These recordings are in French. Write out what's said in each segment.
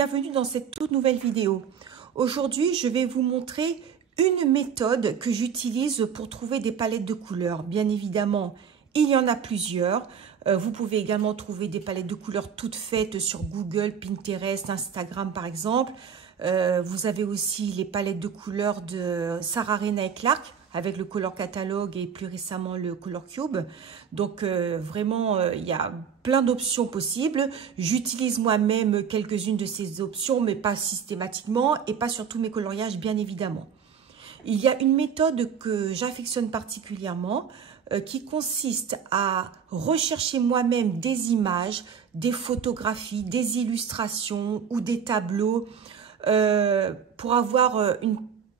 bienvenue dans cette toute nouvelle vidéo. Aujourd'hui, je vais vous montrer une méthode que j'utilise pour trouver des palettes de couleurs. Bien évidemment, il y en a plusieurs. Vous pouvez également trouver des palettes de couleurs toutes faites sur Google, Pinterest, Instagram par exemple. Vous avez aussi les palettes de couleurs de Sarah Renae Clark avec le Color Catalogue et plus récemment le Color Cube. Donc vraiment, il y a plein d'options possibles. J'utilise moi-même quelques-unes de ces options, mais pas systématiquement et pas sur tous mes coloriages, bien évidemment. Il y a une méthode que j'affectionne particulièrement qui consiste à rechercher moi-même des images, des photographies, des illustrations ou des tableaux pour avoir une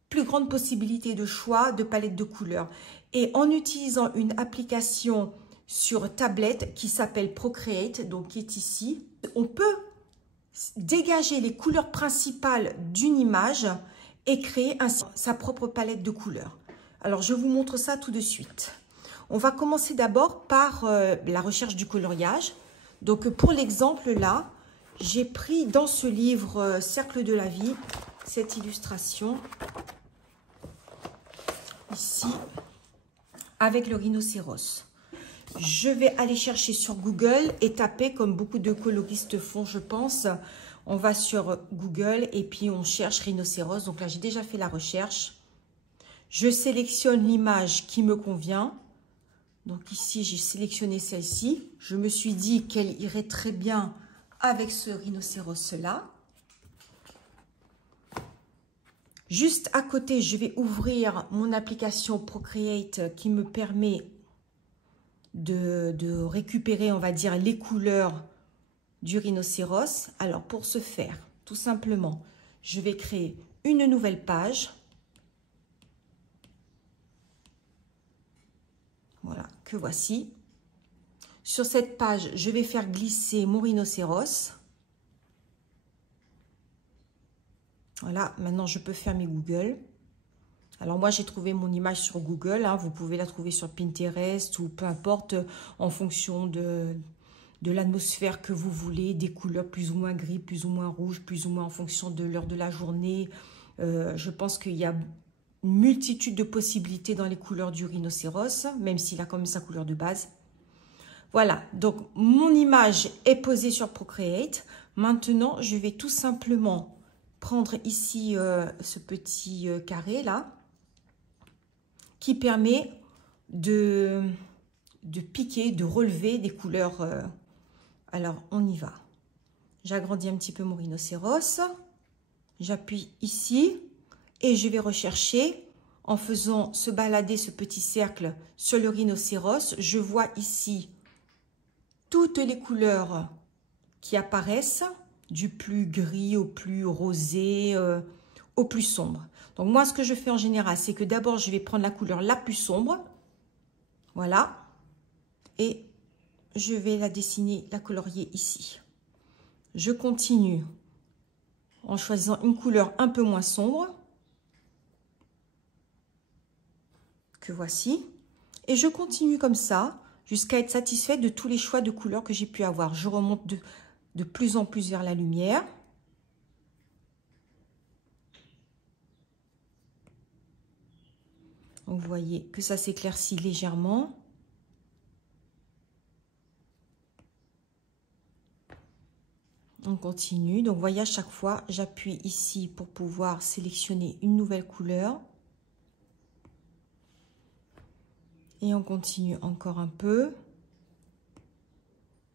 plus grande possibilité de choix de palettes de couleurs. Et en utilisant une application sur tablette qui s'appelle Procreate, donc qui est ici, on peut dégager les couleurs principales d'une image et créer ainsi sa propre palette de couleurs. Alors, je vous montre ça tout de suite. On va commencer d'abord par la recherche du coloriage. Donc, pour l'exemple là, j'ai pris dans ce livre Cercle de la vie cette illustration ici avec le rhinocéros. Je vais aller chercher sur Google et taper comme beaucoup de coloristes font, je pense. On va sur Google et puis on cherche rhinocéros. Donc là, j'ai déjà fait la recherche. Je sélectionne l'image qui me convient. Donc ici, j'ai sélectionné celle-ci. Je me suis dit qu'elle irait très bien avec ce rhinocéros-là. Juste à côté, je vais ouvrir mon application Procreate qui me permet de récupérer, on va dire, les couleurs du rhinocéros. Alors, pour ce faire, tout simplement, je vais créer une nouvelle page. Voilà, que voici. Sur cette page, je vais faire glisser mon rhinocéros. Voilà, maintenant je peux fermer Google. Alors moi, j'ai trouvé mon image sur Google. Hein, vous pouvez la trouver sur Pinterest ou peu importe en fonction de l'atmosphère que vous voulez, des couleurs plus ou moins gris, plus ou moins rouge, plus ou moins en fonction de l'heure de la journée. Je pense qu'il y a une multitude de possibilités dans les couleurs du rhinocéros, même s'il a quand même sa couleur de base. Voilà, donc mon image est posée sur Procreate. Maintenant, je vais tout simplement prendre ici ce petit carré là qui permet de piquer, de relever des couleurs. Alors, on y va. J'agrandis un petit peu mon rhinocéros. J'appuie ici et je vais rechercher en faisant se balader ce petit cercle sur le rhinocéros. Je vois ici toutes les couleurs qui apparaissent, du plus gris au plus rosé, au plus sombre. Donc moi, ce que je fais en général, c'est que d'abord, je vais prendre la couleur la plus sombre. Voilà. Et je vais la dessiner, la colorier ici. Je continue en choisissant une couleur un peu moins sombre. Que voici. Et je continue comme ça jusqu'à être satisfaite de tous les choix de couleurs que j'ai pu avoir. Je remonte de plus en plus vers la lumière. Donc, vous voyez que ça s'éclaircit légèrement. On continue. Donc, vous voyez, à chaque fois, j'appuie ici pour pouvoir sélectionner une nouvelle couleur. Et on continue encore un peu.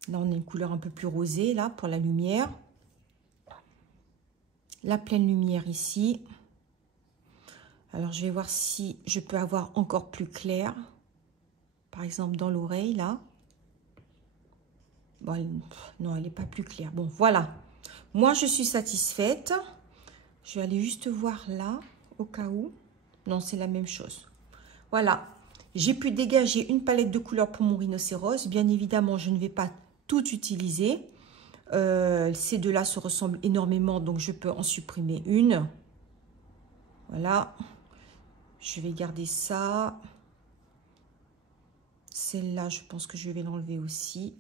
Là, on a une couleur un peu plus rosée, là, pour la lumière. La pleine lumière ici. Alors, je vais voir si je peux avoir encore plus clair. Par exemple, dans l'oreille, là. Bon, non, elle n'est pas plus claire. Bon, voilà. Moi, je suis satisfaite. Je vais aller juste voir là, au cas où. Non, c'est la même chose. Voilà. J'ai pu dégager une palette de couleurs pour mon rhinocéros. Bien évidemment, je ne vais pas tout utiliser. Ces deux-là se ressemblent énormément, donc je peux en supprimer une. Voilà. Je vais garder ça. Celle-là, je pense que je vais l'enlever aussi.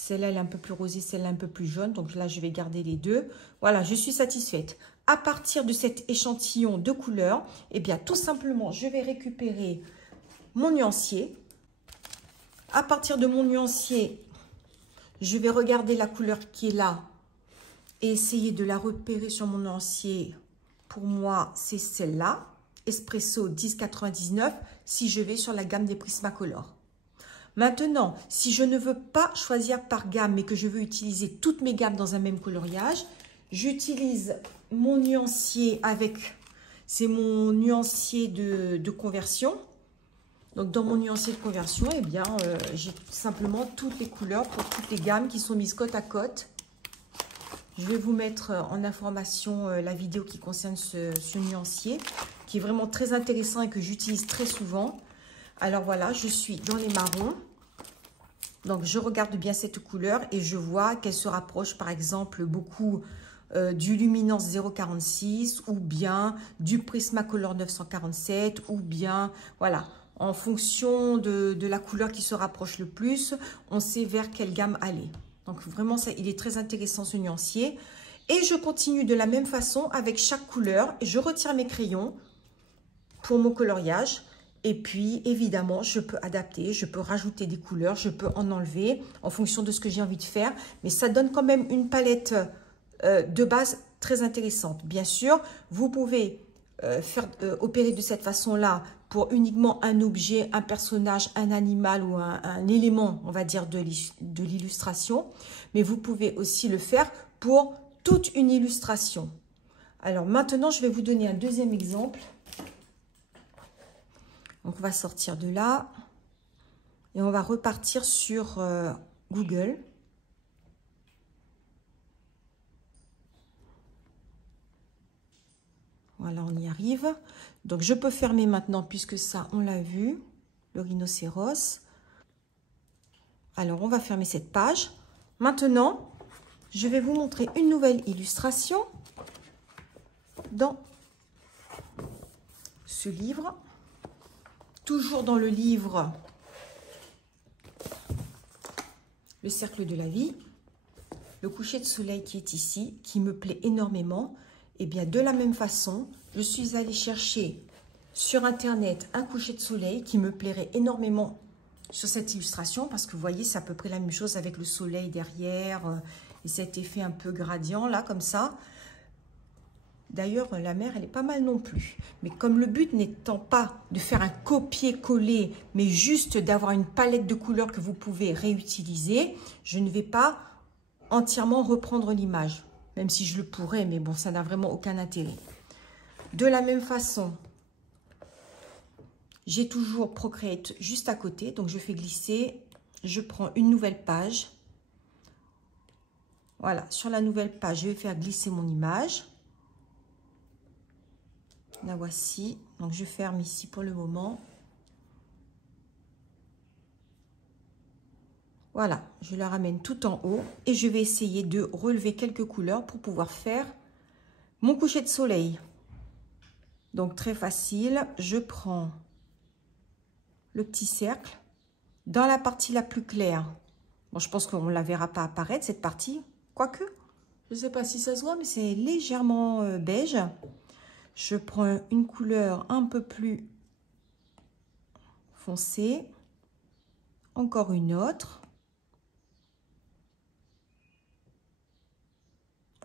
Celle-là, elle est un peu plus rosée, celle-là un peu plus jaune. Donc là, je vais garder les deux. Voilà, je suis satisfaite. À partir de cet échantillon de couleurs, eh bien, tout simplement, je vais récupérer mon nuancier. À partir de mon nuancier, je vais regarder la couleur qui est là et essayer de la repérer sur mon nuancier. Pour moi, c'est celle-là, Espresso 1099, si je vais sur la gamme des Prismacolor. Maintenant, si je ne veux pas choisir par gamme, mais que je veux utiliser toutes mes gammes dans un même coloriage, j'utilise mon nuancier avec, c'est mon nuancier de conversion. Donc, dans mon nuancier de conversion, eh bien, j'ai simplement toutes les couleurs pour toutes les gammes qui sont mises côte à côte. Je vais vous mettre en information la vidéo qui concerne ce nuancier, qui est vraiment très intéressant et que j'utilise très souvent. Alors voilà, je suis dans les marrons. Donc, je regarde bien cette couleur et je vois qu'elle se rapproche, par exemple, beaucoup du Luminance 046 ou bien du Prismacolor 947 ou bien, voilà, en fonction de la couleur qui se rapproche le plus, on sait vers quelle gamme aller. Donc, vraiment, ça, il est très intéressant ce nuancier. Et je continue de la même façon avec chaque couleur. Je retire mes crayons pour mon coloriage. Et puis, évidemment, je peux adapter, je peux rajouter des couleurs, je peux en enlever en fonction de ce que j'ai envie de faire. Mais ça donne quand même une palette de base très intéressante. Bien sûr, vous pouvez opérer de cette façon-là pour uniquement un objet, un personnage, un animal ou un élément, on va dire, de l'illustration. Mais vous pouvez aussi le faire pour toute une illustration. Alors maintenant, je vais vous donner un deuxième exemple. Donc, on va sortir de là et on va repartir sur Google. Voilà, on y arrive. Donc, je peux fermer maintenant puisque ça, on l'a vu, le rhinocéros. Alors, on va fermer cette page. Maintenant, je vais vous montrer une nouvelle illustration dans ce livre. Toujours dans le livre Le cercle de la vie, le coucher de soleil qui est ici, qui me plaît énormément. Et bien de la même façon, je suis allée chercher sur internet un coucher de soleil qui me plairait énormément sur cette illustration parce que vous voyez, c'est à peu près la même chose avec le soleil derrière et cet effet un peu gradient là comme ça. D'ailleurs, la mer, elle est pas mal non plus. Mais comme le but n'étant pas de faire un copier-coller, mais juste d'avoir une palette de couleurs que vous pouvez réutiliser, je ne vais pas entièrement reprendre l'image. Même si je le pourrais, mais bon, ça n'a vraiment aucun intérêt. De la même façon, j'ai toujours Procreate juste à côté. Donc, je fais glisser. Je prends une nouvelle page. Voilà, sur la nouvelle page, je vais faire glisser mon image. La voici. Donc, je ferme ici pour le moment. Voilà, je la ramène tout en haut et je vais essayer de relever quelques couleurs pour pouvoir faire mon coucher de soleil. Donc, très facile. Je prends le petit cercle dans la partie la plus claire. Bon, je pense qu'on ne la verra pas apparaître, cette partie. Quoique, je ne sais pas si ça se voit, mais c'est légèrement beige. Je prends une couleur un peu plus foncée. Encore une autre.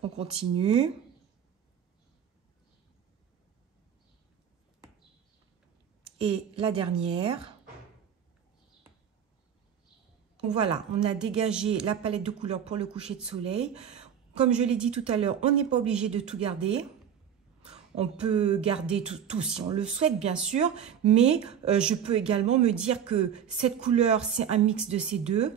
On continue. Et la dernière. Voilà, on a dégagé la palette de couleurs pour le coucher de soleil. Comme je l'ai dit tout à l'heure, on n'est pas obligé de tout garder. On peut garder tout si on le souhaite, bien sûr. Mais je peux également me dire que cette couleur, c'est un mix de ces deux.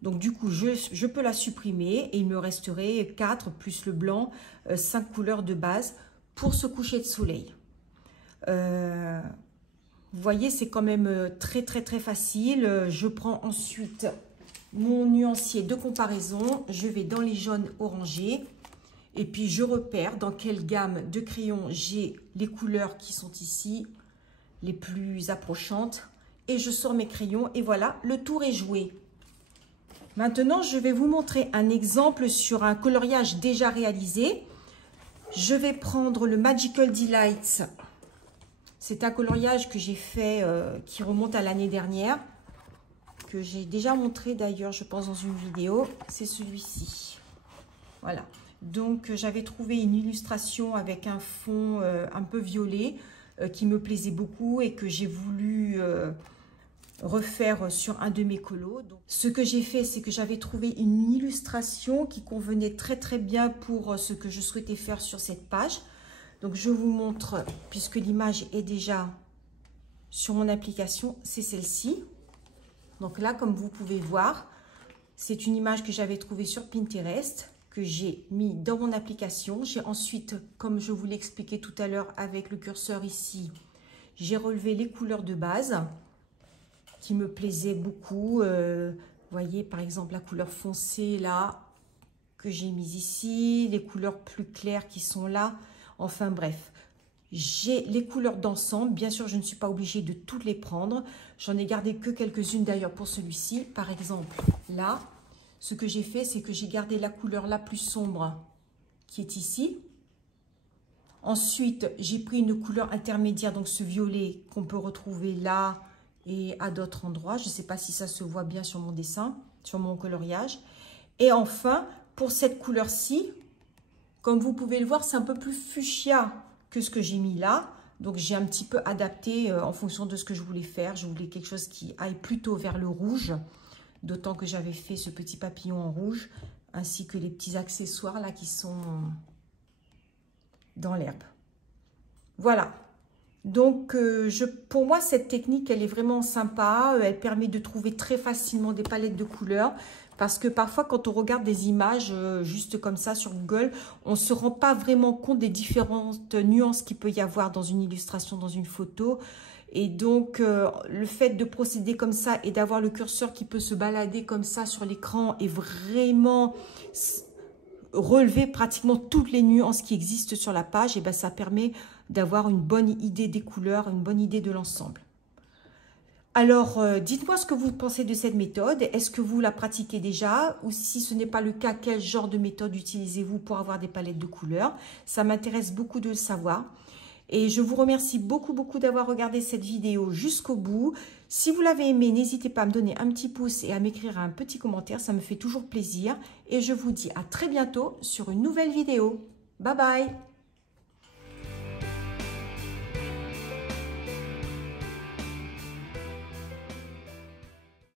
Donc, du coup, je peux la supprimer. Et il me resterait 4 plus le blanc, 5 couleurs de base pour ce coucher de soleil. Vous voyez, c'est quand même très facile. Je prends ensuite mon nuancier de comparaison. Je vais dans les jaunes orangés. Et puis, je repère dans quelle gamme de crayons j'ai les couleurs qui sont ici, les plus approchantes. Et je sors mes crayons et voilà, le tour est joué. Maintenant, je vais vous montrer un exemple sur un coloriage déjà réalisé. Je vais prendre le Magical Delights. C'est un coloriage que j'ai fait qui remonte à l'année dernière, que j'ai déjà montré d'ailleurs, je pense, dans une vidéo. C'est celui-ci. Voilà. Donc, j'avais trouvé une illustration avec un fond un peu violet qui me plaisait beaucoup et que j'ai voulu refaire sur un de mes colos. Donc, ce que j'ai fait, c'est que j'avais trouvé une illustration qui convenait très très bien pour ce que je souhaitais faire sur cette page. Donc, je vous montre, puisque l'image est déjà sur mon application, c'est celle-ci. Donc là, comme vous pouvez voir, c'est une image que j'avais trouvée sur Pinterest, que j'ai mis dans mon application. J'ai ensuite, comme je vous l'ai expliqué tout à l'heure avec le curseur ici, j'ai relevé les couleurs de base qui me plaisaient beaucoup. Vous voyez, par exemple, la couleur foncée là, que j'ai mise ici, les couleurs plus claires qui sont là. Enfin bref, j'ai les couleurs d'ensemble. Bien sûr, je ne suis pas obligée de toutes les prendre. J'en ai gardé que quelques-unes d'ailleurs pour celui-ci. Par exemple, là, ce que j'ai fait, c'est que j'ai gardé la couleur la plus sombre qui est ici. Ensuite, j'ai pris une couleur intermédiaire, donc ce violet qu'on peut retrouver là et à d'autres endroits. Je ne sais pas si ça se voit bien sur mon dessin, sur mon coloriage. Et enfin, pour cette couleur-ci, comme vous pouvez le voir, c'est un peu plus fuchsia que ce que j'ai mis là. Donc, j'ai un petit peu adapté en fonction de ce que je voulais faire. Je voulais quelque chose qui aille plutôt vers le rouge. D'autant que j'avais fait ce petit papillon en rouge. Ainsi que les petits accessoires là qui sont dans l'herbe. Voilà. Donc, pour moi, cette technique, elle est vraiment sympa. Elle permet de trouver très facilement des palettes de couleurs. Parce que parfois, quand on regarde des images juste comme ça sur Google, on ne se rend pas vraiment compte des différentes nuances qu'il peut y avoir dans une illustration, dans une photo. Et donc, le fait de procéder comme ça et d'avoir le curseur qui peut se balader comme ça sur l'écran et vraiment relever pratiquement toutes les nuances qui existent sur la page, et ben, ça permet d'avoir une bonne idée des couleurs, une bonne idée de l'ensemble. Alors, dites-moi ce que vous pensez de cette méthode. Est-ce que vous la pratiquez déjà? Ou si ce n'est pas le cas, quel genre de méthode utilisez-vous pour avoir des palettes de couleurs? Ça m'intéresse beaucoup de le savoir. Et je vous remercie beaucoup d'avoir regardé cette vidéo jusqu'au bout. Si vous l'avez aimé, n'hésitez pas à me donner un petit pouce et à m'écrire un petit commentaire. Ça me fait toujours plaisir. Et je vous dis à très bientôt sur une nouvelle vidéo. Bye bye!